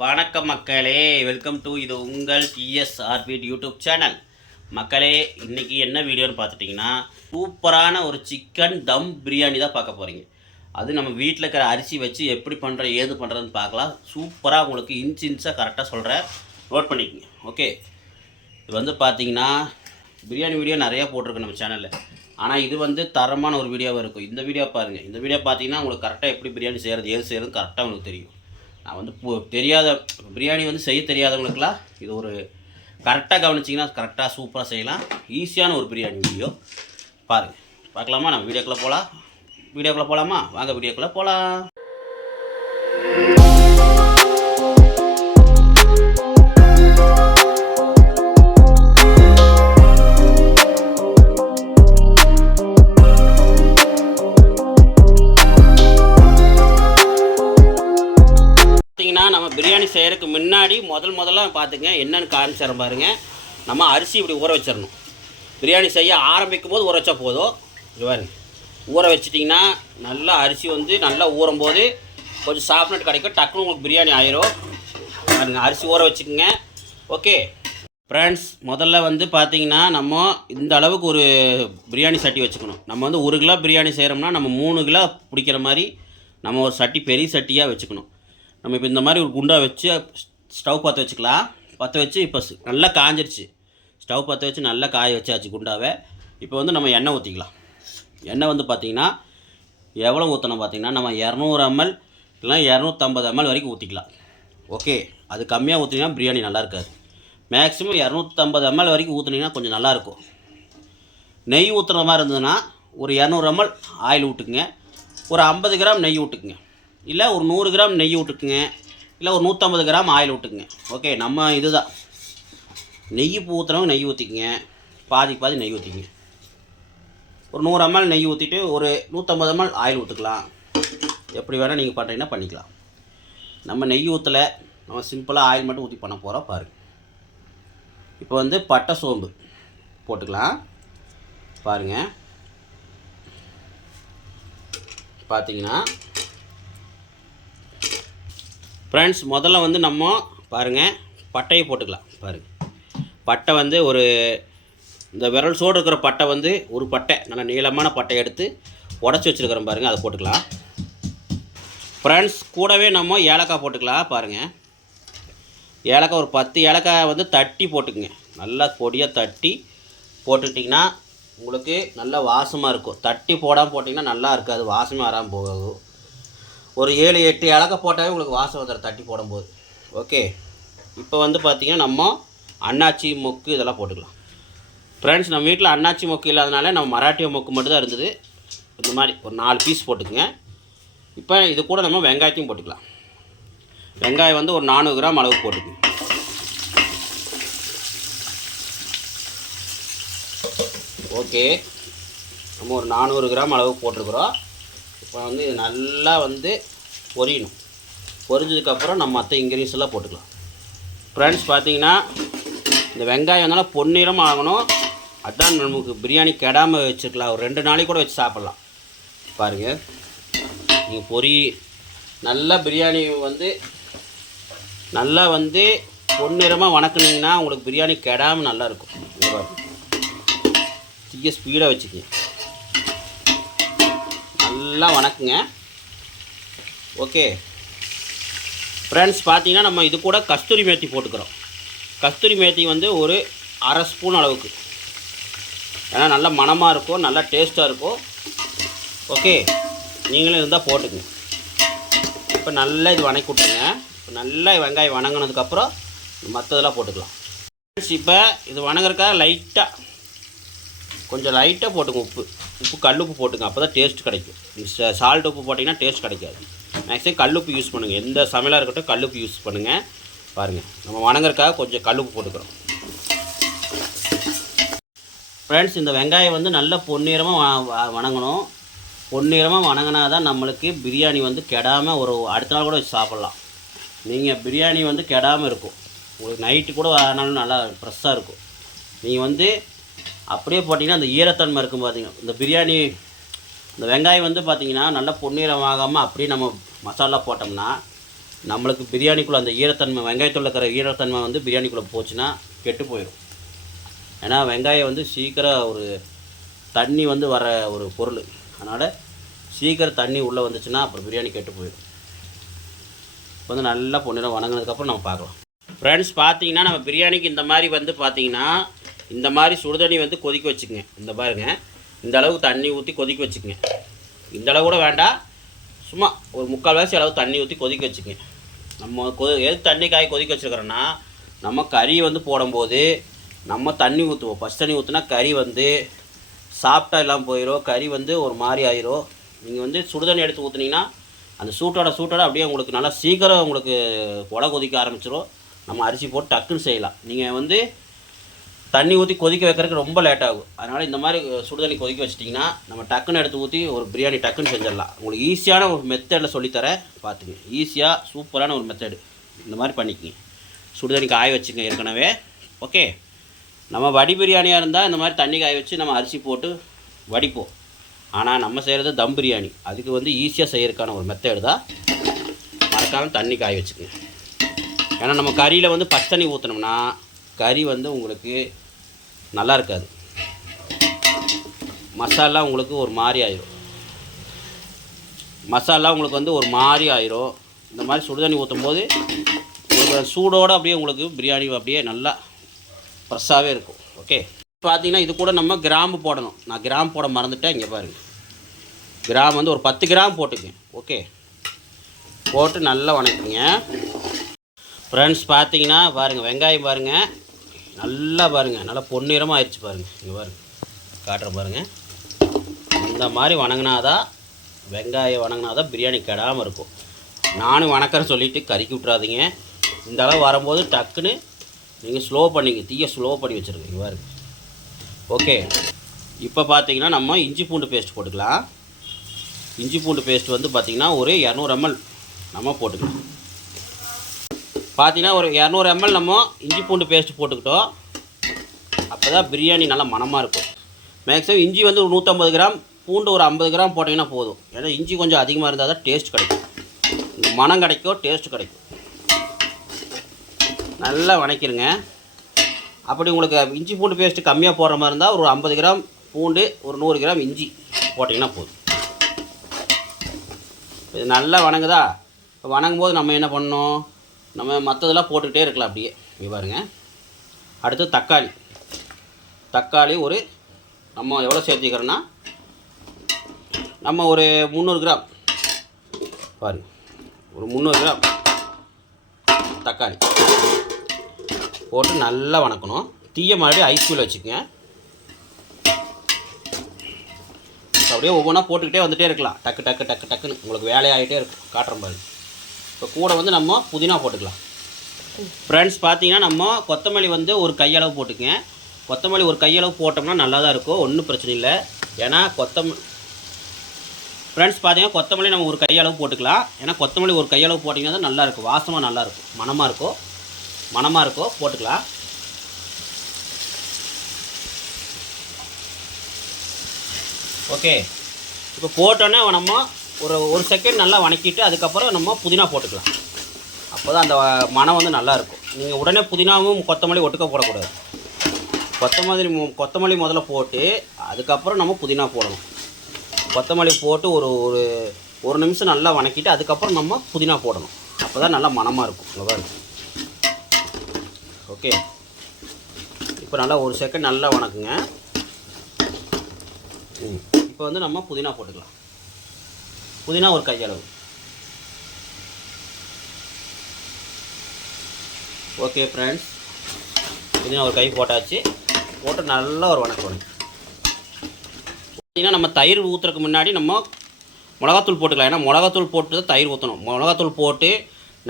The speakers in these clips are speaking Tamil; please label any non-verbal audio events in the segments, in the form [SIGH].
வணக்கம் மக்களே. வெல்கம் டு இது உங்கள் டிஎஸ்ஆர்பிட் யூடியூப் சேனல் மக்களே இன்றைக்கி என்ன வீடியோன்னு பார்த்துட்டிங்கன்னா சூப்பரான ஒரு சிக்கன் தம் பிரியாணி தான் பார்க்க போகிறீங்க அது நம்ம வீட்டில் இருக்கிற அரிசி வச்சு எப்படி பண்ணுற ஏது பண்ணுறதுன்னு பார்க்கலாம். சூப்பராக உங்களுக்கு இன்ச் இன்ச்சாக கரெக்டாக சொல்கிறேன் நோட் பண்ணிக்கோங்க. ஓகே இது வந்து பார்த்தீங்கன்னா பிரியாணி வீடியோ நிறையா போட்டிருக்கு நம்ம சேனலில் ஆனால் இது வந்து தரமான ஒரு வீடியோவாக இருக்கும். இந்த வீடியோ பாருங்கள் இந்த வீடியோ பார்த்தீங்கன்னா உங்களுக்கு கரெக்டாக எப்படி பிரியாணி செய்கிறது ஏது செய்கிறது கரெக்டாக உங்களுக்கு தெரியும். நான் வந்து தெரியாத பிரியாணி வந்து செய்ய தெரியாதவங்களுக்குலாம் இது ஒரு கரெக்டாக கவனிச்சிங்கன்னா கரெக்டாக சூப்பராக செய்யலாம். ஈஸியான ஒரு பிரியாணி வீடியோ பாருங்கள் பார்க்கலாமா? நம்ம வீடியோக்குள்ளே போகலாம் வீடியோக்குள்ளே போகலாமா வாங்க வீடியோக்குள்ளே போகலாம் செய்கிறதுக்கு முன்னாடி முதல் முதல்ல பார்த்துங்க என்னென்னு காமிச்சிடறேன் பாருங்க. நம்ம அரிசி இப்படி ஊற வச்சிடணும். பிரியாணி செய்ய ஆரம்பிக்கும் போது ஊற வச்சா போதும். இது ஊற வச்சிட்டிங்கன்னா நல்லா அரிசி வந்து நல்லா ஊறும் போது கொஞ்சம் சாஃப்ட்னட் கிடைக்கும். டக்குனு உங்களுக்கு பிரியாணி ஆயிரும். பாருங்க அரிசி ஊற வச்சுக்கோங்க. ஓகே ஃப்ரெண்ட்ஸ் முதல்ல வந்து பார்த்தீங்கன்னா நம்ம இந்த அளவுக்கு ஒரு பிரியாணி சட்டி வச்சுக்கணும். நம்ம வந்து ஒரு கிலோ பிரியாணி செய்கிறோம்னா நம்ம மூணு கிலோ பிடிக்கிற மாதிரி நம்ம ஒரு சட்டி பெரிய சட்டியாக வச்சுக்கணும். நம்ம இப்போ இந்த மாதிரி ஒரு குண்டா வச்சு ஸ்டவ் பற்ற வச்சுக்கலாம். பற்ற வச்சு இப்போ நல்லா காஞ்சிருச்சு. ஸ்டவ் பற்ற வச்சு நல்லா காய வச்சாச்சு குண்டாவை. இப்போ வந்து நம்ம எண்ணெய் ஊற்றிக்கலாம் எண்ணெய் வந்து பார்த்திங்கன்னா எவ்வளோ ஊற்றணும் பார்த்திங்கன்னா நம்ம இரநூறு எம்எல் இல்லைனா இரநூத்தம்பது எம்எல் வரைக்கும் ஊற்றிக்கலாம் ஓகே? அது கம்மியாக ஊற்றினீங்கன்னா பிரியாணி நல்லா இருக்காது. மேக்ஸிமம் இரநூத்தம்பது எம்எல் வரைக்கும் ஊற்றுனீங்கன்னா கொஞ்சம் நல்லாயிருக்கும் நெய் ஊற்றுற மாதிரி இருந்ததுன்னா ஒரு இரநூறு எம்எல் ஆயில் விட்டுக்குங்க ஒரு ஐம்பது கிராம் நெய் விட்டுக்குங்க இல்லை ஒரு நூறு கிராம் நெய் விட்டுக்குங்க. இல்லை ஒரு நூற்றம்பது கிராம் ஆயில் விட்டுக்குங்க. ஓகே நம்ம இதுதான். நெய் ஊற்றுறவங்க நெய் ஊற்றிக்குங்க பாதிக்கு பாதி நெய் ஊற்றிக்குங்க ஒரு நூறு எம்எல் நெய் ஊற்றிட்டு ஒரு நூற்றம்பது எம்எல் ஆயில் ஊற்றுக்கலாம் எப்படி வேணால் நீங்கள் பண்ணுறீங்கன்னா பண்ணிக்கலாம். நம்ம நெய் ஊற்றலை நம்ம சிம்பிளாக ஆயில் மட்டும் ஊற்றி பண்ண போகிறோம் பாருங்கள் இப்போ வந்து பட்டை சோம்பு போட்டுக்கலாம். பாருங்கள் பார்த்தீங்கன்னா ஃப்ரெண்ட்ஸ் முதல்ல வந்து நம்ம பாருங்கள் பட்டையை போட்டுக்கலாம். பாருங்கள் பட்டை வந்து ஒரு இந்த விரல் சோடு இருக்கிற பட்டை வந்து ஒரு பட்டை நல்லா நீளமான பட்டை எடுத்து உடச்சி வச்சுருக்கிறோம் பாருங்கள் அதை போட்டுக்கலாம். ஃப்ரெண்ட்ஸ் கூடவே நம்ம ஏலக்காய் போட்டுக்கலாம் பாருங்கள் ஏலக்காய் ஒரு பத்து ஏலக்காய் வந்து தட்டி போட்டுக்குங்க. நல்லா பொடியாக தட்டி போட்டுக்கிட்டிங்கன்னா உங்களுக்கு நல்லா வாசமாக இருக்கும். தட்டி போடாமல் போட்டிங்கன்னா நல்லா இருக்காது வாசமே வராமல் போகும் ஒரு ஏழு எட்டு இலக்க போட்டாவே உங்களுக்கு வாசம் வந்துடும் தட்டி போடும்போது. ஓகே? இப்போ வந்து பார்த்திங்கன்னா நம்ம அன்னாச்சி மொக்கு இதெல்லாம் போட்டுக்கலாம். ஃப்ரெண்ட்ஸ் நம்ம வீட்டில் அன்னாச்சி மொக்கு இல்லாதனால நம்ம மராட்டிய மொக்கு மட்டும் தான் இருந்தது. இந்த மாதிரி ஒரு நாலு பீஸ் போட்டுக்குங்க. இப்போ இது கூட நம்ம வெங்காயத்தையும் போட்டுக்கலாம். வெங்காயம் வந்து ஒரு நானூறு கிராம் அளவு போட்டுக்குங்க. ஓகே? நம்ம ஒரு நானூறு கிராம் அளவு போட்டிருக்கிறோம். இப்போ வந்து இது நல்லா வந்து பொரியணும். பொரிஞ்சதுக்கப்புறம் நம்ம மற்ற இன்க்ரீடியன்ஸ் எல்லாம் போட்டுக்கலாம். ஃப்ரெண்ட்ஸ் பார்த்தீங்கன்னா இந்த வெங்காயம் நல்லா பொன்னிறம் ஆகணும். அதான் நமக்கு பிரியாணி கெடாமல் வச்சுருக்கலாம். ஒரு ரெண்டு நாளைக்கு கூட வச்சு சாப்பிட்லாம். பாருங்கள் நீங்கள் பொரி நல்லா பிரியாணி வந்து நல்லா வந்து பொன்னிறமாக வணக்குனீங்கன்னா உங்களுக்கு பிரியாணி கெடாமல் நல்லாயிருக்கும் தீய ஸ்பீடாக வச்சுக்கோங்க. நல்லா வணக்குங்க. ஓகே. ஃப்ரெண்ட்ஸ் பார்த்தீங்கன்னா நம்ம இது கூட கஸ்தூரி மேத்தி போட்டுக்கிறோம். கஸ்தூரி மேத்தி வந்து ஒரு அரை ஸ்பூன் அளவுக்கு. ஏன்னா நல்ல மணமாக இருக்கும் நல்லா டேஸ்ட்டாக இருக்கும். ஓகே. நீங்களும் இருந்தால் போட்டுங்க. இப்போ நல்லா இது வணக்கி விட்டுருங்க. இப்போ நல்லா வெங்காயம் வணங்கினதுக்கப்புறம் மற்றதெல்லாம் போட்டுக்கலாம். ஃப்ரெண்ட்ஸ் இப்போ இது வணங்குறதுக்காக லைட்டாக கொஞ்சம் லைட்டாக போட்டுங்க உப்பு. உப்பு கல்லுப்பு போட்டுங்க அப்போ தான் டேஸ்ட் கிடைக்கும் சால்ட் உப்பு போட்டிங்கன்னா டேஸ்ட் கிடைக்காது. மேக்ஸிமம் கல்லுப்பு யூஸ் பண்ணுங்கள் எந்த சமையலாக இருக்கட்டும் கல்லுப்பு யூஸ் பண்ணுங்கள் பாருங்கள் நம்ம வணங்குறதுக்காக கொஞ்சம் கல்லுப்பு போட்டுக்கிறோம். ஃப்ரெண்ட்ஸ் இந்த வெங்காயம் வந்து நல்ல பொன்னிறமாக வணங்கணும். பொன்னிறமாக வணங்கினா தான் நம்மளுக்கு பிரியாணி வந்து கெடாமல் ஒரு அடுத்த நாள் கூட வச்சு சாப்பிட்லாம். நீங்கள் பிரியாணி வந்து கெடாமல் இருக்கும். உங்களுக்கு நைட்டு கூட ஆனாலும் நல்லா ஃப்ரெஷ்ஷாக இருக்கும். நீங்கள் வந்து அப்படியே போட்டிங்கன்னா அந்த ஈரத்தன்மை இருக்கும் பார்த்தீங்க இந்த பிரியாணி இந்த வெங்காயம் வந்து பார்த்தீங்கன்னா நல்லா பொன்னிறம் ஆகாமல் அப்படியே நம்ம மசாலா போட்டோம்னா நம்மளுக்கு பிரியாணிக்குள்ளே அந்த ஈரத்தன்மை வெங்காயத்தில் இருக்கிற ஈரத்தன்மை வந்து பிரியாணிக்குள்ளே போச்சுன்னா கெட்டு போயிடும் ஏன்னா வெங்காயம் வந்து சீக்கிரம் ஒரு தண்ணி வந்து வர ஒரு பொருள். அதனால் சீக்கிரம் தண்ணி உள்ளே வந்துச்சுன்னா அப்புறம் பிரியாணி கெட்டு போயிடும் இப்போ வந்து நல்லா பொன்னிறம் வணங்கினதுக்கப்புறம் நம்ம பார்க்கலாம். ஃப்ரெண்ட்ஸ் பார்த்தீங்கன்னா நம்ம பிரியாணிக்கு இந்த மாதிரி வந்து பார்த்திங்கன்னா இந்த மாதிரி சுடுதண்ணி வந்து கொதிக்க வச்சுக்கங்க. இந்த பாருங்க. இந்த அளவுக்கு தண்ணி ஊற்றி கொதிக்க வச்சுக்கங்க. இந்த அளவு கூட வேண்டாம் சும்மா ஒரு முக்கால் வாசி அளவு தண்ணி ஊற்றி கொதிக்க வச்சுக்கங்க. நம்ம கொ எது தண்ணி காய் கொதிக்க வச்சுருக்கிறோன்னா நம்ம கறி வந்து போடும்போது நம்ம தண்ணி ஊற்றுவோம் ஃபஸ்ட் தண்ணி ஊற்றுனா கறி வந்து சாப்பிட்டா இல்லாமல் போயிடும் கறி வந்து ஒரு மாதிரி ஆயிரும். நீங்கள் வந்து சுடுதண்ணி எடுத்து ஊற்றுனீங்கன்னா அந்த சூட்டோட சூட்டோட அப்படியே உங்களுக்கு நல்லா சீக்கிரம் உங்களுக்கு கொலை கொதிக்க ஆரம்பிச்சிடும் நம்ம அரிசி போட்டு டக்குன்னு செய்யலாம். நீங்கள் வந்து தண்ணி ஊற்றி கொதிக்க வைக்கிறதுக்கு ரொம்ப லேட் ஆகும். அதனால் இந்த மாதிரி சுடுதண்ணி கொதிக்க வச்சிட்டிங்கன்னா நம்ம டக்குன்னு எடுத்து ஊற்றி ஒரு பிரியாணி டக்குன்னு செஞ்சிடலாம். உங்களுக்கு ஈஸியான ஒரு மெத்தடில் சொல்லித்தரேன். பார்த்துங்க. ஈஸியாக சூப்பரான ஒரு மெத்தடு இந்த மாதிரி பண்ணிக்கங்க. சுடுதண்ணி காய வச்சுங்க ஏற்கனவே. ஓகே நம்ம வடி பிரியாணியாக இருந்தால் இந்த மாதிரி தண்ணி காய வச்சு நம்ம அரிசி போட்டு வடிப்போம். ஆனால் நம்ம செய்கிறது தம் பிரியாணி. அதுக்கு வந்து ஈஸியாக செய்யறதுக்கான ஒரு மெத்தடு தான். மறக்காமல் தண்ணி காய வச்சுக்கோங்க. ஏன்னா நம்ம கறியில் வந்து பச்சை தண்ணி ஊற்றினோம்னா கறி வந்து உங்களுக்கு நல்லா இருக்காது. மசாலா உங்களுக்கு ஒரு மாதிரி ஆயிரும். மசாலா உங்களுக்கு வந்து ஒரு மாதிரி ஆயிரும். இந்த மாதிரி சுடுதண்ணி ஊற்றும் போது உங்களுக்கு சூடோடு அப்படியே உங்களுக்கு பிரியாணி அப்படியே நல்லா ஃப்ரெஷ்ஷாகவே இருக்கும். ஓகே? பார்த்தீங்கன்னா இது கூட நம்ம கிராம்பு போடணும். நான் கிராம் போட மறந்துட்டேன். இங்கே பாருங்க. கிராம் வந்து ஒரு பத்து கிராம் போட்டுக்கேன். ஓகே? போட்டு நல்லா வணக்குங்க. ஃப்ரெண்ட்ஸ் பார்த்தீங்கன்னா பாருங்கள் வெங்காயம் பாருங்கள் நல்லா பாருங்கள் நல்லா பொன்னிறமாக ஆயிடுச்சு பாருங்கள் இங்கே பாருங்கள் காட்டுறேன் பாருங்கள் இந்த மாதிரி வணங்கினாதான் வெங்காயம் வணங்கினாதான் பிரியாணி கெடாமல் இருக்கும். நானும் வணக்கம் சொல்லிவிட்டு கறிக்கி விட்றாதீங்க இந்த அளவு வரும்போது டக்குன்னு நீங்கள் ஸ்லோ பண்ணிங்க. தீயை ஸ்லோ பண்ணி வச்சுருக்கீங்க பாருங்க. ஓகே இப்போ பார்த்தீங்கன்னா நம்ம இஞ்சி பூண்டு பேஸ்ட் போட்டுக்கலாம். இஞ்சி பூண்டு பேஸ்ட் வந்து பார்த்திங்கன்னா ஒரு இரநூறு எம்எல் நம்ம போட்டுக்கலாம். பார்த்தீங்கன்னா ஒரு இரநூறு எம்எல் நம்ம இஞ்சி பூண்டு பேஸ்ட் போட்டுக்கிட்டோம். அப்போ தான் பிரியாணி நல்லா மணமாக இருக்கும். மேக்ஸிமம் இஞ்சி வந்து ஒரு நூற்றம்பது கிராம் பூண்டு ஒரு ஐம்பது கிராம் போட்டிங்கன்னா போதும். ஏன்னா இஞ்சி கொஞ்சம் அதிகமாக இருந்தால் தான் டேஸ்ட் கிடைக்கும். மனம் கிடைக்கும் டேஸ்ட் கிடைக்கும். நல்லா வணக்கிடுங்க அப்படி உங்களுக்கு இஞ்சி பூண்டு பேஸ்ட்டு கம்மியாக போடுற மாதிரி இருந்தால் ஒரு ஐம்பது கிராம் பூண்டு ஒரு நூறு கிராம் இஞ்சி போட்டிங்கன்னா போதும். இது நல்லா வணங்குதா? இப்போ வணங்கும் போது நம்ம என்ன பண்ணணும்? நம்ம மற்றதெல்லாம் போட்டுக்கிட்டே இருக்கலாம் அப்படியே. இங்கே பாருங்க. அடுத்து தக்காளி. தக்காளி ஒரு நம்ம எவ்வளோ சேர்த்துக்கிறோன்னா நம்ம ஒரு முந்நூறு கிராம். பாருங்க ஒரு முந்நூறு கிராம் தக்காளி. போட்டு நல்லா வணக்கணும். தீய மறுபடியும் ஐஸ்கூலில் வச்சுக்கோங்க. அப்படியே ஒவ்வொன்றா போட்டுக்கிட்டே வந்துகிட்டே இருக்கலாம். டக்கு டக்கு டக்கு டக்குன்னு. உங்களுக்கு வேலையாகிட்டே இருக்கும். காட்டுற மாதிரி. இப்போ கூட வந்து நம்ம புதினா போட்டுக்கலாம். ஃப்ரெண்ட்ஸ் பார்த்தீங்கன்னா நம்ம கொத்தமல்லி வந்து ஒரு கையளவு போட்டுக்கங்க. கொத்தமல்லி ஒரு கையளவு போட்டோம்னா நல்லா தான் இருக்கும் ஒன்றும் பிரச்சனை இல்லை. ஏன்னா கொத்தமல்லி ஃப்ரெண்ட்ஸ் பார்த்தீங்கன்னா கொத்தமல்லி நம்ம ஒரு கையளவு போட்டுக்கலாம். ஏன்னா கொத்தமல்லி ஒரு கையளவு போட்டிங்கன்னா தான் நல்லா இருக்கும் வாசமாக நல்லா இருக்கும் மணமாக இருக்கும் மணமாக இருக்கும் போட்டுக்கலாம். ஓகே இப்போ போட்டோன்னே நம்ம ஒரு ஒரு செகண்ட் நல்லா வணக்கிட்டு அதுக்கப்புறம் நம்ம புதினா போட்டுக்கலாம். அப்போ தான் அந்த மனம் வந்து நல்லா இருக்கும். நீங்கள் உடனே புதினாவும் கொத்தமல்லி ஒட்டுக்க போடக்கூடாது. கொத்தமல்லி கொத்தமல்லி முதல்ல போட்டு அதுக்கப்புறம் நம்ம புதினா போடணும். கொத்தமல்லி போட்டு ஒரு ஒரு ஒரு நிமிஷம் நல்லா வணக்கிட்டு அதுக்கப்புறம் நம்ம புதினா போடணும். அப்போ தான் நல்லா மணமாக இருக்கும். அவ்வளோதான் ஓகே. இப்போ நல்லா ஒரு செகண்ட் நல்லா வணக்குங்க. ம். இப்போ வந்து நம்ம புதினா போட்டுக்கலாம். புதினா ஒரு கையளவு ஓகே ஃப்ரெண்ட்ஸ் புதினா ஒரு கை போட்டாச்சு. போட்டு நல்லா ஒரு வணக்கம் பார்த்திங்கன்னா நம்ம தயிர் ஊற்றுறதுக்கு முன்னாடி நம்ம மிளகாத்தூள் போட்டுக்கலாம். ஏன்னா மிளகாத்தூள் போட்டு தான் தயிர் ஊற்றணும் மிளகாத்தூள் போட்டு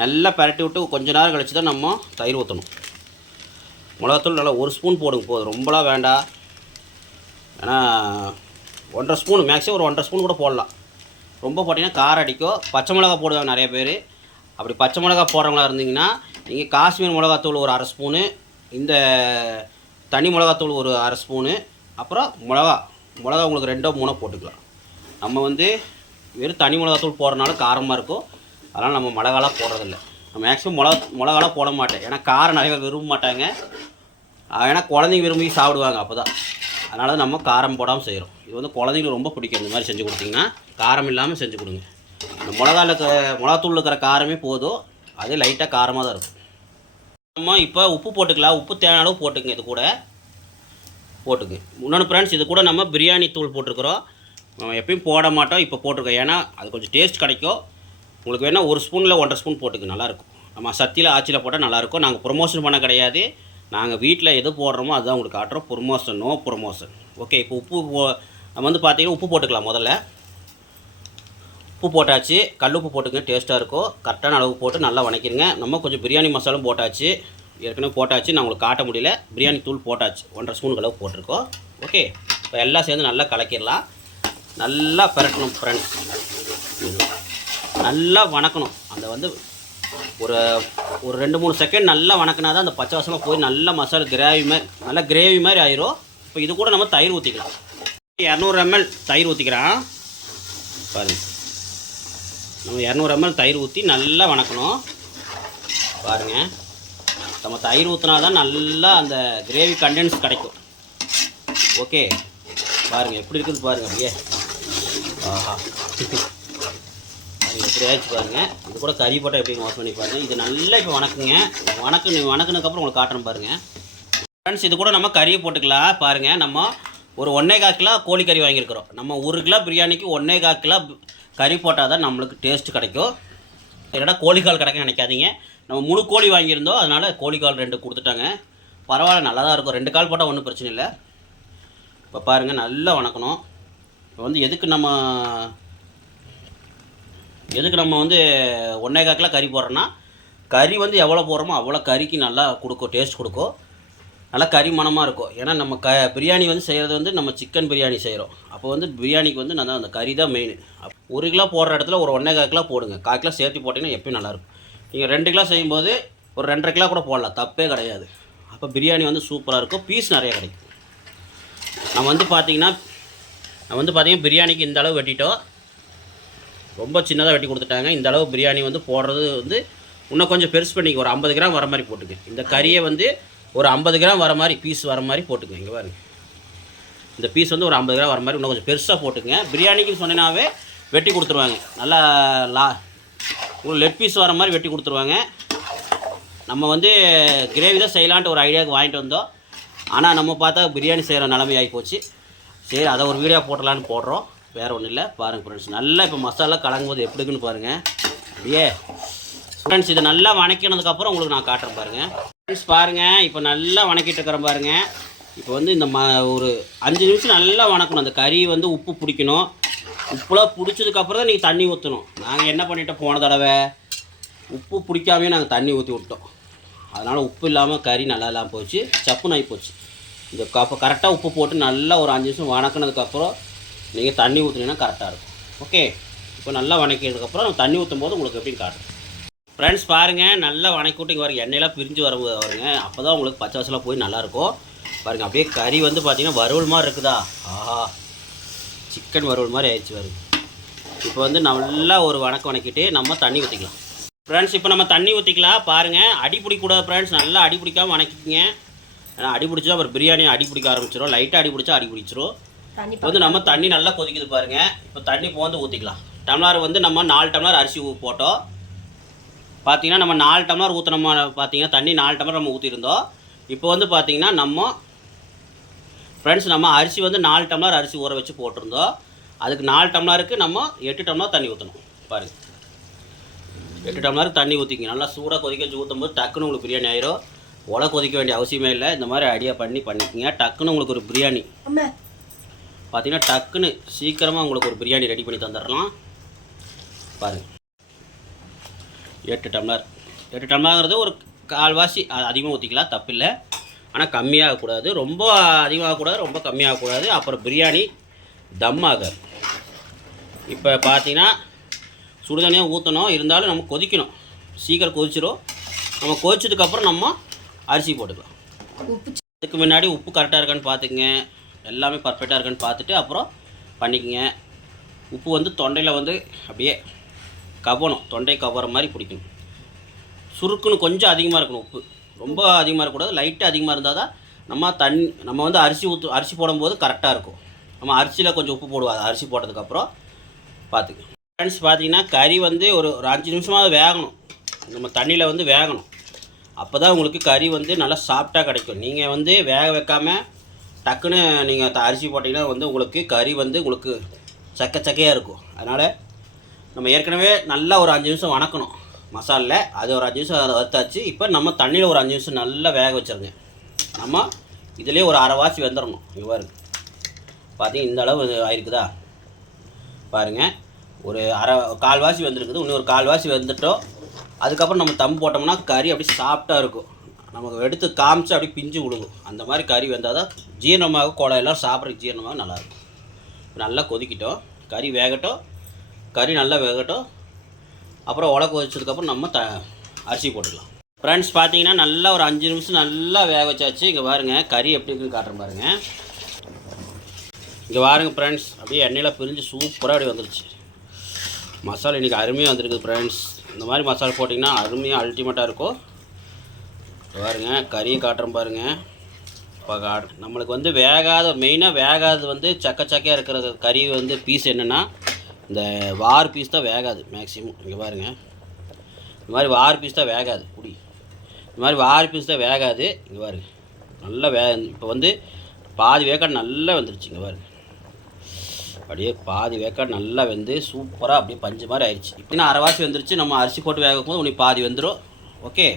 நல்லா பரட்டி விட்டு கொஞ்ச நேரம் கழித்து தான் நம்ம தயிர் ஊற்றணும் மிளகாத்தூள் நல்லா ஒரு ஸ்பூன் போடுங்க. போதும். ரொம்பலாம் வேண்டாம். ஏன்னா ஒன்றரை ஸ்பூன் மேக்ஸிமம் ஒரு ஒன்றரை ஸ்பூன் கூட போடலாம். ரொம்ப போட்டிங்கன்னா காரம் அடிக்கும். பச்சை மிளகா போடுவாங்க நிறைய பேர். அப்படி பச்சை மிளகா போடுறவங்களா இருந்தீங்கன்னா நீங்கள் காஷ்மீர் மிளகாத்தூள் ஒரு அரை ஸ்பூனு இந்த தனி மிளகாத்தூள் ஒரு அரை ஸ்பூனு அப்புறம் மிளகா. மிளகா உங்களுக்கு ரெண்டோ மூணோ போட்டுக்கலாம். நம்ம வந்து வெறும் தனி மிளகாத்தூள் போடுறனால காரமாக இருக்கும். அதனால் நம்ம மிளகாலாம் போடுறதில்ல. நம்ம மேக்ஸிமம் மிளகா மிளகாலாம் போட மாட்டேன். ஏன்னா காரம் நிறைய விரும்ப மாட்டாங்க. ஏன்னா குழந்தைங்க விரும்பி சாப்பிடுவாங்க அப்போ தான் அதனால நம்ம காரம் போடாமல் செய்கிறோம் இது வந்து குழந்தைங்களுக்கு ரொம்ப பிடிக்கும் இந்த மாதிரி செஞ்சு கொடுத்தீங்கன்னா. காரம் இல்லாமல் செஞ்சு கொடுங்க. அந்த மிளகாவில் இருக்கிற மிளகாத்தூள் இருக்கிற காரமே போதும். அதே லைட்டாக காரமாக தான் இருக்கும். நம்ம இப்போ உப்பு போட்டுக்கலாம். உப்பு தேவையான அளவு போட்டுக்கங்க. இது கூட போட்டுக்கு. இன்னொன்று ஃப்ரெண்ட்ஸ் இது கூட நம்ம பிரியாணி தூள் போட்டிருக்கிறோம். நம்ம எப்பயும் போட மாட்டோம். இப்போ போட்டிருக்கோம். ஏன்னா அது கொஞ்சம் டேஸ்ட் கிடைக்கும். உங்களுக்கு வேணால் ஒரு ஸ்பூனில் ஒன்றரை ஸ்பூன் போட்டுக்கு. நல்லாயிருக்கும் நம்ம சத்தியில் ஆச்சியில் போட்டால் நல்லாயிருக்கும் நாங்கள் ப்ரொமோஷன் பண்ண கிடையாது. நாங்கள் வீட்டில் எது போடுறோமோ அதுதான் உங்களுக்கு காட்டுறோம். ப்ரொமோஷன் நோ ப்ரொமோஷன் ஓகே இப்போ உப்பு போ நம்ம வந்து பார்த்தீங்கன்னா உப்பு போட்டுக்கலாம் முதல்ல. உப்பு போட்டாச்சு. கல் உப்பு போட்டுங்க டேஸ்ட்டாக இருக்கும். கரெக்டான அளவு போட்டு நல்லா வணக்கிடுங்க நம்ம கொஞ்சம் பிரியாணி மசாலும் போட்டாச்சு. ஏற்கனவே போட்டாச்சு. நான் உங்களுக்கு காட்ட முடியல. பிரியாணி தூள் போட்டாச்சு. ஒன்றரை ஸ்பூன் அளவு போட்டிருக்கோம். ஓகே இப்போ எல்லாம் சேர்ந்து நல்லா கலக்கிடலாம். நல்லா பரட்டணும் ஃப்ரெண்ட்ஸ் நல்லா வணக்கணும். அந்த வந்து ஒரு ஒரு ரெண்டு மூணு செகண்ட் நல்லா வணக்கினா தான் அந்த பச்சை வாசமாக போய் நல்ல மசாலா கிரேவி மாதிரி நல்லா கிரேவி மாதிரி ஆயிரும். இப்போ இது கூட நம்ம தயிர் ஊற்றிக்கலாம் இரநூறு எம்எல் தயிர் ஊற்றிக்கிறேன் பாருங்க. நம்ம இரநூறு எம்எல் தயிர் ஊற்றி நல்லா வணக்கணும். பாருங்க. நம்ம தயிர் ஊற்றினா தான் நல்லா அந்த கிரேவி கண்டென்ஸ் கிடைக்கும். ஓகே பாருங்கள் எப்படி இருக்குது பாருங்கள் அப்படியே. ஆஹா. [LAUGHS] பாருங்க. பாருங்கள் இது கூட கறி போட்டால் எப்படி வாஷ் பண்ணி பாருங்கள் இது நல்லா இப்போ வணக்குங்க. வணக்கு வணக்குனதுக்கப்புறம் உங்களுக்கு காட்டுறேன் பாருங்கள் ஃப்ரெண்ட்ஸ் இது கூட நம்ம கறியை போட்டுக்கலாம். பாருங்கள் நம்ம ஒரு ஒன்றே கால் கிலோ கோழிக்கறி வாங்கியிருக்கிறோம். நம்ம ஒரு கிலோ பிரியாணிக்கு ஒன்றே கால் கிலோ கறி போட்டால் தான் நம்மளுக்கு டேஸ்ட் கிடைக்கும். இல்லைனா கோழிக்கால் கிடைக்க நினைக்காதீங்க. நம்ம முழு கோழி வாங்கியிருந்தோம். அதனால் கோழிக்கால் ரெண்டு கொடுத்துட்டாங்க. பரவாயில்ல நல்லா தான் இருக்கும். ரெண்டு கால் போட்டால் ஒன்றும் பிரச்சனை இல்லை. இப்போ பாருங்கள் நல்லா வணக்கணும். இப்போ வந்து எதுக்கு நம்ம எதுக்கு நம்ம வந்து ஒன்றே காக்கில் கறி போடுறோன்னா கறி வந்து எவ்வளோ போடுறோமோ அவ்வளோ கறிக்கு நல்லா கொடுக்கும் டேஸ்ட் கொடுக்கும். நல்லா கறி மணமாக இருக்கும். ஏன்னா நம்ம க பிரியாணி வந்து செய்கிறது வந்து நம்ம சிக்கன் பிரியாணி செய்கிறோம் அப்போ வந்து பிரியாணிக்கு வந்து நல்லா அந்த கறி தான் மெயின் ஒரு கிலோ போடுற இடத்துல ஒரு ஒன்றே கால் கிலோ போடுங்க. கால் கிலோ சேர்த்து போட்டிங்கன்னா எப்பயும் நல்லாயிருக்கும் நீங்கள் ரெண்டு கிலோ செய்யும்போது ஒரு ரெண்டரை கிலோ கூட போடலாம். தப்பே கிடையாது. அப்போ பிரியாணி வந்து சூப்பராக இருக்கும். பீஸ் நிறைய கிடைக்கும். நம்ம வந்து பார்த்தீங்கன்னா நம்ம வந்து பார்த்திங்கன்னா பிரியாணிக்கு இந்த அளவு வெட்டிட்டோம். ரொம்ப சின்னதாக வெட்டி கொடுத்துட்டாங்க. இந்த அளவு பிரியாணி வந்து போடுறது வந்து இன்னும் கொஞ்சம் பெருசு பண்ணிக்க. ஒரு ஐம்பது கிராம் வர மாதிரி போட்டுங்க இந்த கறியை வந்து ஒரு ஐம்பது கிராம் வர மாதிரி பீஸ் வர மாதிரி போட்டுங்க இங்கே பாருங்க. இந்த பீஸ் வந்து ஒரு ஐம்பது கிராம் வர மாதிரி இன்னும் கொஞ்சம் பெருசாக போட்டுங்க பிரியாணிக்கு சொன்னீங்கன்னாவே வெட்டி கொடுத்துருவாங்க. நல்லா லா ஒரு லெட் பீஸ் வர மாதிரி வெட்டி கொடுத்துருவாங்க. நம்ம வந்து கிரேவி தான் செய்யலான்ட்டு ஒரு ஐடியாவுக்கு வாங்கிட்டு வந்தோம். ஆனால் நம்ம பார்த்தா பிரியாணி செய்கிற நிலைமை ஆகி போச்சு. சரி அதை ஒரு வீடியோ போட்டலான்னு போடுறோம். வேறு ஒன்றும் இல்லை. பாருங்கள் ஃப்ரெண்ட்ஸ் நல்லா இப்போ மசாலா கலங்கும் போது எப்படி இருக்குன்னு பாருங்கள் அப்படியே. ஃப்ரெண்ட்ஸ் இதை நல்லா வணக்கினதுக்கப்புறம் உங்களுக்கு நான் காட்டுறேன் பாருங்கள் ஃப்ரெண்ட்ஸ் பாருங்கள் இப்போ நல்லா வணக்கிட்டு இருக்கிறேன் பாருங்கள் இப்போ வந்து இந்த ம ஒரு அஞ்சு நிமிஷம் நல்லா வணக்கணும். அந்த கறி வந்து உப்பு பிடிக்கணும். உப்புலாம் பிடிச்சதுக்கப்புறம் தான் நீங்கள் தண்ணி ஊற்றணும் நாங்கள் என்ன பண்ணிட்டோம் போன தடவை? உப்பு பிடிக்காமே நாங்கள் தண்ணி ஊற்றி விட்டோம். அதனால் உப்பு இல்லாமல் கறி நல்லா இல்லாமல் போச்சு. சப்புன்னு ஆகி போச்சு. இந்த கப்போ கரெக்டாக உப்பு போட்டு நல்லா ஒரு அஞ்சு நிமிஷம் வணக்கினதுக்கப்புறம் நீங்கள் தண்ணி ஊற்றுனீங்கன்னா கரெக்டாக இருக்கும். ஓகே இப்போ நல்லா வணக்கினதுக்கப்புறம் நம்ம தண்ணி ஊற்றும் போது உங்களுக்கு எப்படியும் காட்டும் ஃப்ரெண்ட்ஸ் பாருங்கள் நல்லா வணக்கி விட்டு இங்கே வரும் எண்ணெயெல்லாம் பிரிஞ்சு வர வருங்க அப்போ தான் உங்களுக்கு பச்சை வசலாக போய் நல்லாயிருக்கும் பாருங்கள் அப்படியே கறி வந்து பார்த்தீங்கன்னா வறுவல் மாதிரி இருக்குதா? ஆஹா. சிக்கன் வறுவல் மாதிரி ஆயிடுச்சு வருது இப்போ வந்து நல்லா ஒரு வணக்கம் வணக்கிட்டு நம்ம தண்ணி ஊற்றிக்கலாம் ஃப்ரெண்ட்ஸ் இப்போ நம்ம தண்ணி ஊற்றிக்கலாம் பாருங்கள் அடி பிடிக்கூடாது ஃப்ரெண்ட்ஸ் நல்லா அடி பிடிக்காம வணக்கிக்கங்க. ஏன்னா அடி பிடிச்சா அப்புறம் பிரியாணி அடி பிடிக்க ஆரம்பிச்சிடும் லைட்டாக அடி பிடிச்சா அடி பிடிச்சிரும். இப்போ வந்து நம்ம தண்ணி நல்லா கொதிக்குது பாருங்க. இப்போ தண்ணி போந்து ஊற்றிக்கலாம் டம்ளர் வந்து நம்ம நாலு டம்ளர் அரிசி போட்டோம். பார்த்தீங்கன்னா நம்ம நாலு டம்ளர் ஊற்றினோமா பார்த்தீங்கன்னா தண்ணி நாலு டம்ளர் நம்ம ஊற்றிருந்தோம் இப்போ வந்து பார்த்தீங்கன்னா நம்ம ஃப்ரெண்ட்ஸ் நம்ம அரிசி வந்து நாலு டம்ளர் அரிசி ஊற வச்சு போட்டிருந்தோம். அதுக்கு நாலு டம்ளருக்கு நம்ம எட்டு டம்ளர் தண்ணி ஊற்றணும் பாருங்க. எட்டு டம்ளருக்கு தண்ணி ஊற்றிங்க நல்லா சூடாக கொதிக்க வச்சு ஊற்றும் போது டக்குன்னு உங்களுக்கு பிரியாணி ஆயிரும். உலை கொதிக்க வேண்டிய அவசியமே இல்லை. இந்த மாதிரி ஐடியா பண்ணி பண்ணிக்கங்க. டக்குன்னு உங்களுக்கு ஒரு பிரியாணி. அம்மா பார்த்தீங்கன்னா டக்குன்னு சீக்கிரமாக உங்களுக்கு ஒரு பிரியாணி ரெடி பண்ணி தந்துடலாம் பாருங்க எட்டு டம்ளர். எட்டு டம்ளர்ங்கிறது ஒரு கால்வாசி. அது அதிகமாக ஊற்றிக்கலாம் தப்பில்லை. ஆனால் கம்மியாகக்கூடாது ரொம்ப அதிகமாகக்கூடாது ரொம்ப கம்மியாகக்கூடாது அப்புறம் பிரியாணி தம் ஆகாது இப்போ பார்த்தீங்கன்னா சுடுதண்ணியாக ஊற்றணும் இருந்தாலும் நம்ம கொதிக்கணும். சீக்கிரம் கொதிச்சிரும். நம்ம கொதிச்சதுக்கப்புறம் நம்ம அரிசி போட்டுக்கலாம். உப்பு அதுக்கு முன்னாடி உப்பு கரெக்டாக இருக்கான்னு பார்த்துக்குங்க எல்லாமே பர்ஃபெக்டாக இருக்குன்னு பார்த்துட்டு அப்புறம் பண்ணிக்கங்க. உப்பு வந்து தொண்டையில் வந்து அப்படியே கவனம் தொண்டை கவர மாதிரி பிடிக்கணும். சுருக்குன்னு கொஞ்சம் அதிகமாக இருக்கணும் உப்பு. ரொம்ப அதிகமாக இருக்கக்கூடாது. லைட்டாக அதிகமாக இருந்தால் தான் நம்ம தண்ணி நம்ம வந்து அரிசி ஊற்று அரிசி போடும்போது கரெக்டாக இருக்கும். நம்ம அரிசியில் கொஞ்சம் உப்பு போடுவோம். அரிசி போட்டதுக்கப்புறம் பார்த்துக்கணும் ஃப்ரெண்ட்ஸ் பார்த்தீங்கன்னா கறி வந்து ஒரு ஒரு அஞ்சு நிமிஷமாவது வேகணும். நம்ம தண்ணியில் வந்து வேகணும். அப்போ தான் உங்களுக்கு கறி வந்து நல்லா சாஃப்டாக கிடைக்கும். நீங்கள் வந்து வேக வைக்காமல் டக்குன்னு நீங்கள் அரிசி போட்டிங்கன்னா வந்து உங்களுக்கு கறி வந்து உங்களுக்கு சக்க சக்கையாக இருக்கும். அதனால் நம்ம ஏற்கனவே நல்லா ஒரு அஞ்சு நிமிஷம் வணக்கணும் மசாலில். அது ஒரு அஞ்சு நிமிஷம் அதை வறுத்தாச்சு. இப்போ நம்ம தண்ணியில் ஒரு அஞ்சு நிமிஷம் நல்லா வேக வச்சிருங்க. நம்ம இதுலேயே ஒரு அரை வாசி வெந்துடணும் இவ்வாறு பார்த்தீங்க இந்த அளவு ஆயிருக்குதா? பாருங்கள் ஒரு அரை கால்வாசி வந்திருக்குது. இன்னும் ஒரு கால்வாசி வந்துட்டோம். அதுக்கப்புறம் நம்ம தம் போட்டோம்னா கறி அப்படியே சாஃப்டாக இருக்கும். நமக்கு எடுத்து காமிச்சு அப்படியே பிஞ்சு விழுகும். அந்த மாதிரி கறி வந்தால் தான் ஜீரணமாக கோலை எல்லாம் சாப்பிட்றதுக்கு ஜீரணமாக நல்லாயிருக்கும். நல்லா கொதிக்கிட்டோம். கறி வேகட்டும். கறி நல்லா வேகட்டும். அப்புறம் உலக வச்சதுக்கப்புறம் நம்ம த அரிசி போட்டுக்கலாம். ஃப்ரெண்ட்ஸ் பார்த்தீங்கன்னா நல்லா ஒரு அஞ்சு நிமிஷம் நல்லா வேக வச்சாச்சு. இங்கே பாருங்கள் கறி எப்படி இருக்குன்னு காட்டுறேன் பாருங்கள் இங்கே பாருங்கள் ஃப்ரெண்ட்ஸ் அப்படியே எண்ணெயில் பிரிஞ்சு சூப்பராக அப்படி வந்துருச்சு. மசாலா இன்றைக்கி அருமையாக வந்திருக்குது ஃப்ரெண்ட்ஸ் இந்த மாதிரி மசாலா போட்டிங்கன்னா அருமையாக அல்டிமேட்டாக இருக்கும். பாருங்க கறியை காட்டுறோம் பாருங்க. இப்போ காட்டு நம்மளுக்கு வந்து வேகாத மெயினாக வேகாது வந்து சக்க சக்கையாக இருக்கிற கறி வந்து பீஸ் என்னென்னா இந்த வார் பீஸ் தான் வேகாது மேக்ஸிமம் இங்கே பாருங்க. இந்த மாதிரி வார் பீஸ் தான் வேகாது குடி. இந்த மாதிரி வார் பீஸ் தான் வேகாது இங்கே பாருங்க. நல்லா வே இப்போ வந்து பாதி வேக்காடு நல்லா வந்துருச்சு இங்கே பாருங்க. அப்படியே பாதி வேக்காடு நல்லா வெந்து சூப்பராக அப்படியே பஞ்சு மாதிரி ஆயிடுச்சு. இப்போ அரைவாசி வந்துருச்சு நம்ம அரிசி போட்டு வேகும் போது உனக்கு பாதி வந்துடும் ஓகே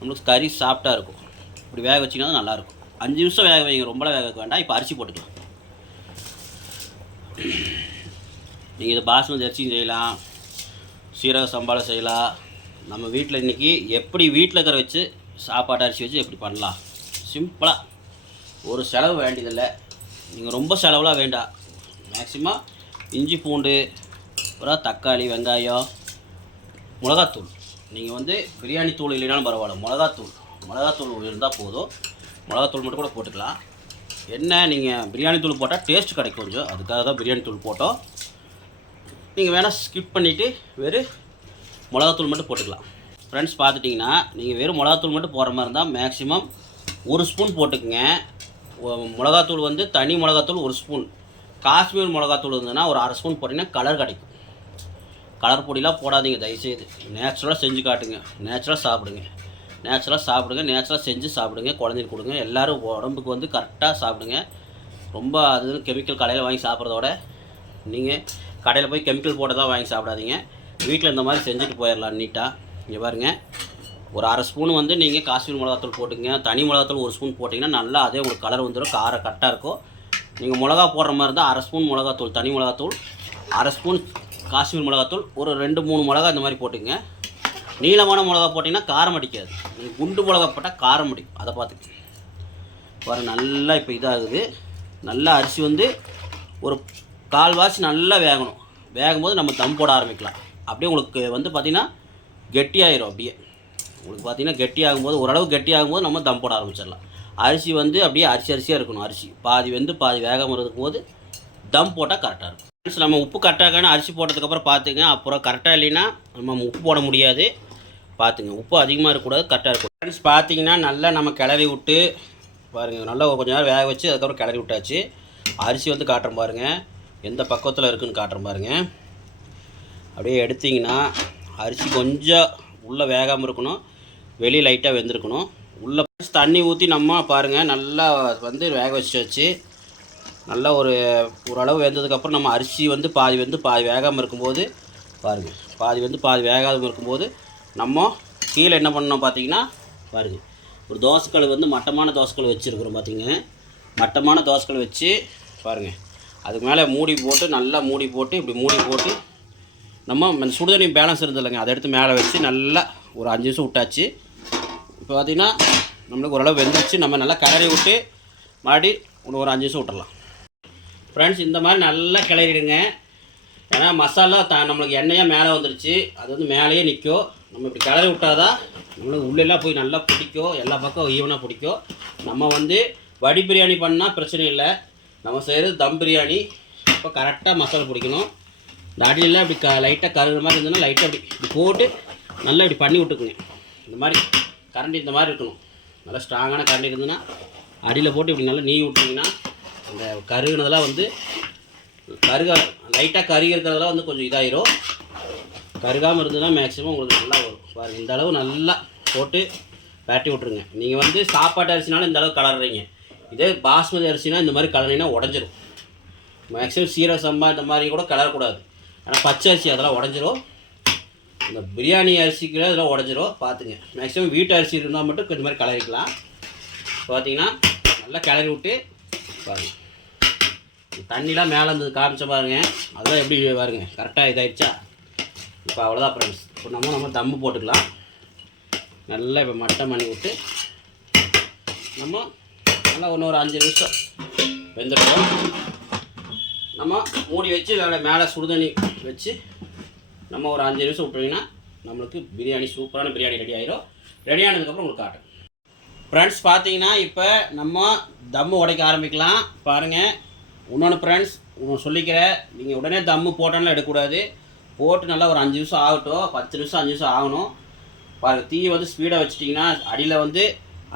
நம்மளுக்கு கறி சாஃப்டாக இருக்கும். இப்படி வேக வச்சிங்கன்னா நல்லாயிருக்கும். அஞ்சு நிமிஷம் வேக வைங்க ரொம்பலாம் வேக வைக்க வேண்டாம். இப்போ அரிசி போட்டுக்கலாம். நீங்கள் இதை பாஸ்மதி அரிசியும் செய்யலாம். சீரக சம்பாளம் செய்யலாம். நம்ம வீட்டில் இன்றைக்கி எப்படி வீட்டில் இருக்கிற வச்சு சாப்பாடு அரிசி வச்சு எப்படி பண்ணலாம். சிம்பிளாக ஒரு செலவு வேண்டியதில்லை. நீங்கள் ரொம்ப செலவுலாம் வேண்டாம். மேக்ஸிமம் இஞ்சி பூண்டு அப்புறம் தக்காளி வெங்காயம் மிளகாத்தூள். நீங்கள் வந்து பிரியாணி தூள் இல்லைனாலும் பரவாயில்ல. மிளகாத்தூள். மிளகாத்தூள் இருந்தால் போதும். மிளகாத்தூள் மட்டும் கூட போட்டுக்கலாம். என்ன நீங்கள் பிரியாணி தூள் போட்டால் டேஸ்ட் கிடைக்கும் கொஞ்சம். அதுக்காக தான் பிரியாணி தூள் போட்டோம். நீங்கள் வேணால் ஸ்கிப் பண்ணிவிட்டு வெறும் மிளகாத்தூள் மட்டும் போட்டுக்கலாம். ஃப்ரெண்ட்ஸ் பார்த்துட்டிங்கன்னா நீங்கள் வெறும் மிளகாத்தூள் மட்டும் போடுற மாதிரி இருந்தால் மேக்ஸிமம் ஒரு ஸ்பூன் போட்டுக்குங்க. மிளகாத்தூள் வந்து தனி மிளகாத்தூள் ஒரு ஸ்பூன் காஷ்மீர் மிளகாத்தூள் இருந்ததுன்னா ஒரு அரை ஸ்பூன் போட்டிங்கன்னா கலர் கிடைக்கும். கலர் பொடிலாம் போடாதீங்க தயவுசெய்து. நேச்சுரலாக செஞ்சு காட்டுங்க. நேச்சுரலாக சாப்பிடுங்க. நேச்சுரலாக சாப்பிடுங்க. நேச்சுரலாக செஞ்சு சாப்பிடுங்க. குழந்தைக்கு கொடுங்க. எல்லோரும் உடம்புக்கு வந்து கரெக்டாக சாப்பிடுங்க. ரொம்ப அது கெமிக்கல் கடையில் வாங்கி சாப்பிட்றதோட நீங்கள் கடையில் போய் கெமிக்கல் போட்டதாக வாங்கி சாப்பிடாதீங்க. வீட்டில் இந்த மாதிரி செஞ்சுட்டு போயிடலாம் நீட்டாக இங்கே பாருங்க. ஒரு அரை ஸ்பூன் வந்து நீங்கள் காஷ்மீர் மிளகாத்தூள் போட்டுங்க தனி மிளகாத்தூள் ஒரு ஸ்பூன் போட்டிங்கன்னா நல்லா அதே உங்களுக்கு கலர் வந்துடும் காரம் கரெக்டாக இருக்கும். நீங்கள் மிளகா போடுற மாதிரி இருந்தால் அரை ஸ்பூன் மிளகாத்தூள் தனி மிளகாத்தூள் அரை ஸ்பூன் காஷ்மீர் மிளகாத்தூள் ஒரு ரெண்டு மூணு மிளகா இந்த மாதிரி போட்டுங்க. நீளமான மிளகா போட்டிங்கன்னா காரம் அடிக்காது. நீங்கள் குண்டு மிளகா போட்டால் காரம் அடிக்கும். அதை பார்த்துக்க பாரு நல்லா இப்போ இதாகுது. நல்லா அரிசி வந்து ஒரு கால்வாசி நல்லா வேகணும். வேகும்போது நம்ம தம் போட ஆரம்பிக்கலாம். அப்படியே உங்களுக்கு வந்து பார்த்திங்கன்னா கெட்டியாயிரும் அப்படியே. உங்களுக்கு பார்த்தீங்கன்னா கெட்டி ஆகும்போது ஓரளவு கெட்டியாகும் போது நம்ம தம் போட ஆரம்பிச்சிடலாம். அரிசி வந்து அப்படியே அரிசி அரிசியாக இருக்கணும் அரிசி. பாதி வெந்து பாதி வேகாமல் இருக்கும் போது தம் போட்டால் கரெக்டாக இருக்கும். ஃப்ரெண்ட்ஸ் நம்ம உப்பு கரெக்டாக அரிசி போட்டதுக்கப்புறம் பார்த்துங்க. அப்புறம் கரெக்டாக இல்லைன்னா நம்ம உப்பு போட முடியாது. பார்த்துங்க. உப்பு அதிகமாக இருக்கக்கூடாது கரெக்டாக இருக்கும் ஃப்ரெண்ட்ஸ் பார்த்தீங்கன்னா நல்லா நம்ம கிளறி விட்டு பாருங்கள் நல்லா கொஞ்சம் நேரம் வேக வச்சு அதுக்கப்புறம் கிளறி விட்டாச்சு. அரிசி வந்து காட்டுற பாருங்கள் எந்த பக்கத்தில் இருக்குதுன்னு காட்டுற பாருங்கள் அப்படியே எடுத்தீங்கன்னா அரிசி கொஞ்சம் உள்ளே வேகாமல் இருக்கணும். வெளியே லைட்டாக வெந்திருக்கணும். உள்ளே தண்ணி ஊற்றி நம்ம பாருங்கள் நல்லா வந்து வேக வச்சாச்சு. நல்லா ஒரு ஓரளவு வெந்ததுக்கப்புறம் நம்ம அரிசி வந்து பாதி வந்து பாதி வேகாமல் இருக்கும்போது பாருங்கள் பாதி வந்து பாதி வேகாமல் இருக்கும்போது நம்ம கீழே என்ன பண்ணோம் பார்த்தீங்கன்னா பாருங்கள் ஒரு தோசைக்கல் வந்து மட்டமான தோசைக்கல் வச்சுருக்குறோம் பார்த்தீங்க மட்டமான தோசைக்கல் வச்சு பாருங்கள் அதுக்கு மேலே மூடி போட்டு நல்லா மூடி போட்டு இப்படி மூடி போட்டு நம்ம அந்த சுடுதண்ணி பேலன்ஸ் இருந்ததில்லைங்க அதை எடுத்து மேலே வச்சு நல்லா ஒரு அஞ்சு நிமிஷம் விட்டாச்சு. இப்போ பார்த்தீங்கன்னா நம்மளுக்கு ஓரளவு வெந்துருச்சு நம்ம நல்லா கிளறி விட்டு மறுபடி ஒரு அஞ்சு நிமிஷம் விட்டுடலாம் ஃப்ரெண்ட்ஸ் இந்த மாதிரி நல்லா கிளறிடுங்க. ஏன்னா மசாலா த நம்மளுக்கு எண்ணெயாக மேலே வந்துருச்சு. அது வந்து மேலேயே நிற்கும் நம்ம இப்படி கிளறி விட்டாதான் நம்மளுக்கு உள்ளெல்லாம் போய் நல்லா பிடிக்கும் எல்லா பக்கம் ஈவனாக பிடிக்கும் நம்ம வந்து வடி பிரியாணி பண்ணால் பிரச்சனை இல்லை. நம்ம செய்கிறது தம் பிரியாணி. இப்போ கரெக்டாக மசாலா பிடிக்கணும். இந்த அடியெல்லாம் இப்படி க லைட்டாக கருகிற மாதிரி இருந்ததுன்னா லைட்டாக இப்படி இப்படி போட்டு நல்லா இப்படி பண்ணி விட்டுக்குங்க. இந்த மாதிரி கரண்டி இந்த மாதிரி இருக்கணும். நல்லா ஸ்ட்ராங்கான கரண்டி இருந்ததுன்னா அடியில் போட்டு இப்படி நல்லா நீ விட்டிங்கன்னா அந்த கருகினதெல்லாம் வந்து கருக லைட்டாக கருகி இருக்கிறதெல்லாம் வந்து கொஞ்சம் இதாயிரும். கருகாமல் இருந்ததுன்னா மேக்ஸிமம் உங்களுக்கு நல்லா வரும். பாருங்கள் இந்த அளவு நல்லா போட்டு பேட்டி விட்ருங்க நீங்கள் வந்து சாப்பாட்டு அரிசினாலும் இந்த அளவு கலர்றீங்க. இதே பாஸ்மதி அரிசினா இந்த மாதிரி கலரினா உடஞ்சிரும். மேக்ஸிமம் சீரக சம்பா இந்த மாதிரி கூட கலரக்கூடாது. ஆனால் பச்சை அரிசி அதெல்லாம் உடஞ்சிரும். இந்த பிரியாணி அரிசிக்கு அதெல்லாம் உடஞ்சிரும். பார்த்துங்க மேக்ஸிமம் வீட்டு அரிசி இருந்தால் மட்டும் கொஞ்சம் மாதிரி கலரிக்கலாம். பார்த்தீங்கன்னா நல்லா கிளறி விட்டு பாருங்கள் தண்ணிலாம் மேலே இருந்தது காமிச்ச பாருங்க. அதெல்லாம் எப்படி பாருங்க. கரெக்டாக இதாயிடுச்சா? இப்போ அவ்வளோதான் ஃப்ரெண்ட்ஸ் இப்போ நம்ம நம்ம தம்மு போட்டுக்கலாம். நல்லா இப்போ மட்டம் பண்ணி விட்டு நம்ம நல்லா ஒன்று ஒரு அஞ்சு நிமிஷம் வெந்துட்டோம் நம்ம மூடி வச்சு நல்லா மேலே சுடுதண்ணி வச்சு நம்ம ஒரு அஞ்சு நிமிஷம் விட்டோம்னா நம்மளுக்கு பிரியாணி சூப்பரான பிரியாணி ரெடி ஆயிரும். ரெடி ஆனதுக்கப்புறம் உங்களுக்கு காட்டுறேன் ஃப்ரெண்ட்ஸ் பார்த்தீங்கன்னா இப்போ நம்ம தம்மு உடைக்க ஆரம்பிக்கலாம். பாருங்கள் இன்னொன்று ஃப்ரெண்ட்ஸ் உன்னை சொல்லிக்கிறேன் நீங்கள் உடனே தம்மு போட்டோன்னா எடுக்கக்கூடாது. போட்டு நல்லா ஒரு அஞ்சு நிமிஷம் ஆகட்டும். பத்து நிமிஷம் அஞ்சு நிமிஷம் ஆகணும். பாருங்கள் தீ வந்து ஸ்பீடாக வச்சிட்டிங்கன்னா அடியில் வந்து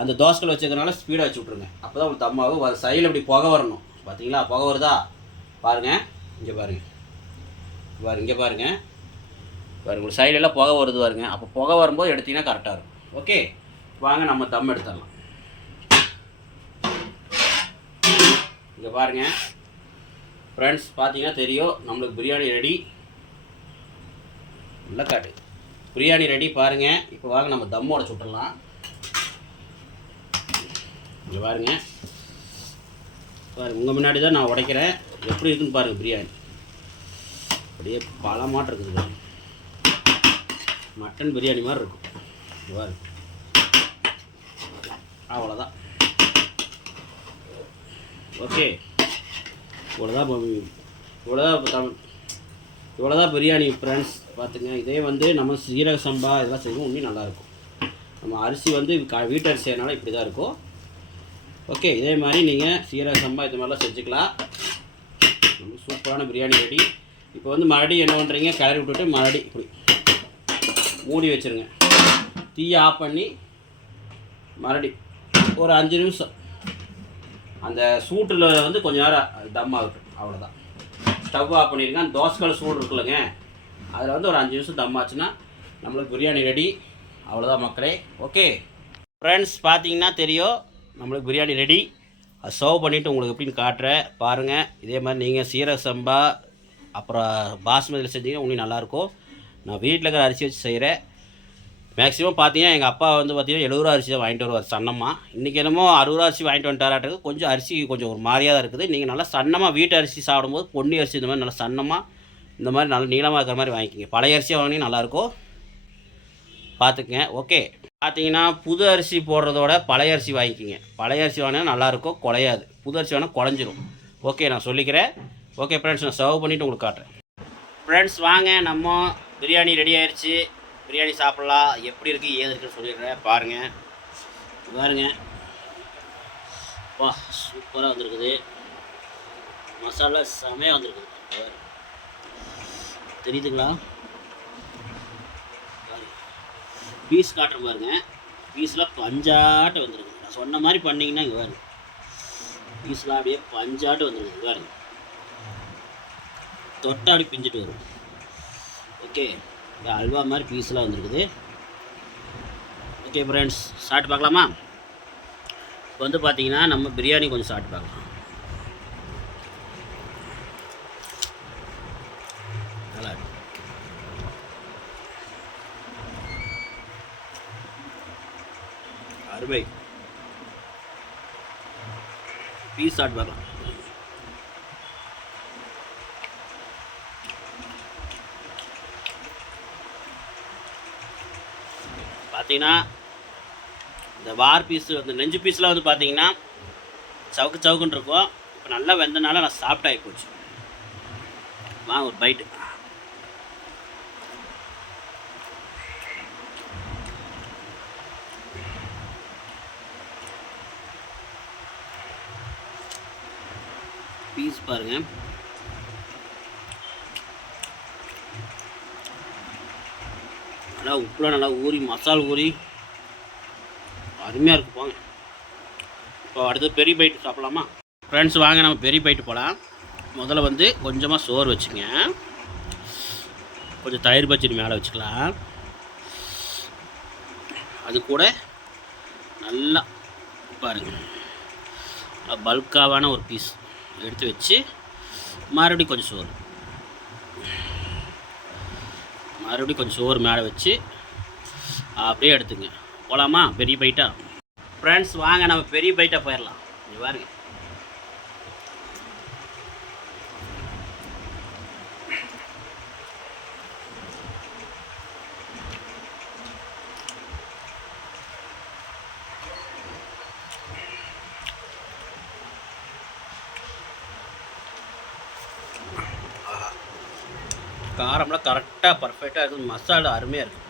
அந்த தோசைகள் வச்சுக்கிறதுனால ஸ்பீடாக வச்சு விட்ருங்க அப்போ தான் உங்களுக்கு தம்மாகும் சைடில் இப்படி புகை வரணும். பார்த்தீங்களா புகை வருதா? பாருங்கள் இங்கே பாருங்கள் பாருங்க இங்கே பாருங்கள் பாருங்க உங்களுக்கு சைடெல்லாம் புகை வருது பாருங்க. அப்போ புகை வரும்போது எடுத்தீங்கன்னா கரெக்டாக இருக்கும். ஓகே வாங்க நம்ம தம் எடுத்துடலாம். இங்கே பாருங்க. ஃப்ரெண்ட்ஸ் பார்த்தீங்கன்னா தெரியும் நம்மளுக்கு பிரியாணி ரெடி நல்லா காட்டு. பிரியாணி ரெடி பாருங்க. இப்போ வாங்க நம்ம தம்மோட சுட்டுடலாம் இங்கே பாருங்க. பாருங்கள் உங்கள் முன்னாடி தான் நான் உடைக்கிறேன். எப்படி இருக்குன்னு பாருங்கள் பிரியாணி. அப்படியே பழமாட்டம் இருக்குது மட்டன் பிரியாணி மாதிரி இருக்கும். பாருங்கள் அவ்வளோதான் ஓகே இவ்வளோதான் இவ்வளோதான் இப்போ தமிழ் இவ்வளோதான் பிரியாணி ஃப்ரெண்ட்ஸ் பார்த்துங்க இதே வந்து நம்ம சீரக சம்பா இதெல்லாம் செய்வோம் இன்னும் நல்லாயிருக்கும். நம்ம அரிசி வந்து க வீட்டு அரிசினால இப்படி தான் இருக்கும். ஓகே இதே மாதிரி நீங்கள் சீரக சம்பா இது மாதிரிலாம் செஞ்சுக்கலாம். நம்ம சூப்பரான பிரியாணி ரெடி இப்போ வந்து மறுபடியும் என்ன பண்ணுறீங்க கிளறி விட்டுட்டு மறுபடி இப்படி மூடி வச்சுருங்க. தீயை ஆஃப் பண்ணி மறுபடி ஒரு அஞ்சு நிமிஷம். அந்த சூட்டில் வந்து கொஞ்ச நேரம் தம் ஆகட்டும் அவ்வளோதான் ஸ்டவ் ஆஃப் பண்ணியிருக்கேன் அந்த சூடு இருக்குல்லங்க. அதில் வந்து ஒரு அஞ்சு நிமிஷம் தம் ஆச்சுன்னா நம்மளுக்கு பிரியாணி ரெடி அவ்வளோதான் மக்களே. ஓகே ஃப்ரெண்ட்ஸ் பார்த்தீங்கன்னா தெரியும். நம்மளுக்கு பிரியாணி ரெடி அது சர்வ் பண்ணிவிட்டு உங்களுக்கு எப்படின்னு காட்டுறேன். பாருங்கள் இதே மாதிரி நீங்கள் சீரக சம்பா அப்புறம் பாஸ்மதியில் செஞ்சீங்கன்னா உங்களுக்கு நல்லாயிருக்கும் நான் வீட்டில் இருக்கிற அரிசி வச்சு செய்கிறேன் மேக்ஸிமம் பார்த்தீங்கன்னா எங்கள் அப்பா வந்து பார்த்தீங்கன்னா எழுபது அரிசி தான் வாங்கிட்டு வருவார் சன்னமாக இன்றைக்கி என்னமோ அறுபது அரிசி வாங்கிட்டு வந்துட்டாராட்டுக்கு கொஞ்சம் அரிசி கொஞ்சம் ஒரு மாதிரியாக தான் இருக்குது. நீங்கள் நல்லா சன்னமாக வீட்டு அரிசி சாப்பிடும்போது பொன்னி அரிசி இந்த மாதிரி நல்லா சன்னமாக இந்த மாதிரி நல்லா நீளமாக இருக்கிற மாதிரி வாங்கிக்கிங்க. பழைய அரிசியாக வாங்கினீங்கன்னா நல்லாயிருக்கும் பார்த்துக்குங்க ஓகே பார்த்தீங்கன்னா புது அரிசி போடுறதோட பழைய அரிசி வாங்கிக்கிங்க. பழைய அரிசி வாங்கினா நல்லாயிருக்கும் குலையாது புது அரிசி வேணால் குழஞ்சிரும். ஓகே நான் சொல்லிக்கிறேன். ஓகே ஃப்ரெண்ட்ஸ் நான் சர்வ் பண்ணிவிட்டு உங்களுக்கு காட்டுறேன். ஃப்ரெண்ட்ஸ் வாங்க. நம்ம பிரியாணி ரெடி ஆயிடுச்சு பிரியாணி சாப்பிட்லாம். எப்படி இருக்குது ஏது இருக்குன்னு சொல்லிடுறேன் பாருங்கள் பாருங்க. வா சூப்பராக வந்திருக்குது. மசாலா செமையாக வந்திருக்குது. தெரியுதுங்களா? பீஸ் காட்டுற பாருங்க. பீஸ்லாம் பஞ்சாட்ட வந்துருக்கு நான் சொன்ன மாதிரி பண்ணிங்கன்னா இங்கே பாருங்க. பீஸ்லாம் அப்படியே பஞ்சாட்டு வந்துருக்கு பாருங்க. தொட்டாடி பிஞ்சிட்டு வரும். ஓகே. அல்வா மாதிரி பீஸ்லாம் வந்துருக்குது. ஓகே ஃப்ரெண்ட்ஸ் சாப்பிட்டு பார்க்கலாமா? இப்போ வந்து பார்த்தீங்கன்னா நம்ம பிரியாணி கொஞ்சம் சாப்பிட்டு பார்க்கலாம். நல்லா இருக்கு. அருமை. பீஸ் சாப்பிட்டு பார்க்கலாம். பார்த்தீங்கன்னா இந்த வார் பீஸு இந்த நெஞ்சு பீஸ்லாம் வந்து பார்த்தீங்கன்னா சவுக்கு சவுக்குன்னு இருக்கும். இப்போ நல்லா வெந்தனால நான் சாப்பிட்டு ஆகி போச்சு. வாங்க ஒரு பைட்டு பீஸ் பாருங்கள் நல்லா உப்புலாம் நல்லா ஊறி மசால் ஊறி. அருமையாக இருக்கு போங்க இப்போ அடுத்து பெரிய பைட்டு சாப்பிட்லாமா? ஃப்ரெண்ட்ஸ் வாங்க நம்ம பெரிய பைட்டு போகலாம் முதல்ல வந்து கொஞ்சமாக சோறு வச்சுங்க. கொஞ்சம் தயிர் பச்சடி மேலே வச்சுக்கலாம். அது கூட நல்லா பாருங்க. பல்காவான ஒரு பீஸ் எடுத்து வச்சு மறுபடியும் கொஞ்சம் சோறு. மறுபடியும் கொஞ்சம் சோறு மேலே வச்சு அப்படியே எடுத்துங்க. போகலாமா பெரிய பைட்டா ஃப்ரெண்ட்ஸ் வாங்க நம்ம பெரிய பைட்டாக போயிடலாம் இங்க பாருங்க. கரெக்டாக பர்ஃபெக்டாக இருக்குது மசாலா அருமையாக இருக்குது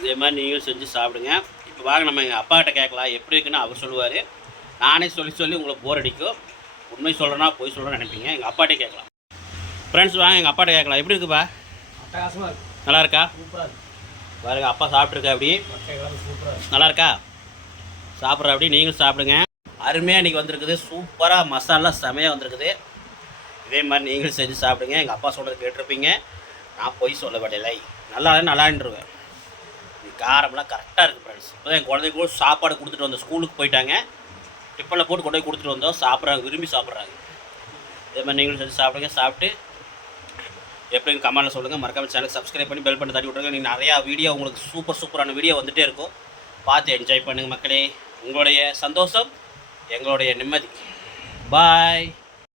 இதே மாதிரி நீங்களும் செஞ்சு சாப்பிடுங்க. வாங்க நம்ம எங்கள் அப்பாகிட்ட கேட்கலாம். எப்படி இருக்குன்னு அவர் சொல்லுவார். நானே சொல்லி சொல்லி உங்களுக்கு போர் அடிக்கும். உண்மை சொல்கிறேன்னா பொய் சொல்கிறேன்னு நினைப்பீங்க. எங்கள் அப்பாட்டே கேட்கலாம். ஃப்ரெண்ட்ஸ் வாங்க எங்கள் அப்பாட்ட கேட்கலாம். எப்படி இருக்குப்பா? அட்டகாசமாக இருக்கு. நல்லா இருக்கா? சூப்பராக பாருங்க அப்பா சாப்பிட்ருக்கா அப்படி. நல்லா இருக்கா? சாப்பிட்ற அப்படி. நீங்களும் சாப்பிடுங்க. அருமையாக இன்றைக்கி வந்திருக்குது. சூப்பராக மசாலா செமையாக வந்திருக்குது. இதே மாதிரி நீங்களும் செஞ்சு சாப்பிடுங்க. எங்கள் அப்பா சொல்கிறது கேட்டிருப்பீங்க. நான் பொய் சொல்ல மாட்டேலை நல்லா நல்லான்ருவேன் காரமெல்லாம் காரம்லாம் கரெக்டாக இருக்குது ஃப்ரெண்ட்ஸ் இப்போ என் குழந்தைக்கு கூட சாப்பாடு கொடுத்துட்டு வந்தோம் ஸ்கூலுக்கு போயிட்டாங்க. டிஃபனில் போட்டு கொண்டு போய் கொடுத்துட்டு வந்தோம். சாப்பிட்றாங்க விரும்பி சாப்பிட்றாங்க. இதே மாதிரி நீங்களும் செஞ்சு சாப்பிடுங்க சாப்பிட்டு எப்படிங்க கமெண்ட்டில் சொல்லுங்கள் மறக்காம சேனல் சப்ஸ்கிரைப் பண்ணி பெல் பண்ணி தட்டி விட்ருங்க நீங்கள் நிறையா வீடியோ உங்களுக்கு சூப்பர் சூப்பரான வீடியோ வந்துகிட்டே இருக்கும். பார்த்து என்ஜாய் பண்ணுங்கள் மக்களே. உங்களுடைய சந்தோஷம் எங்களுடைய நிம்மதி. பாய்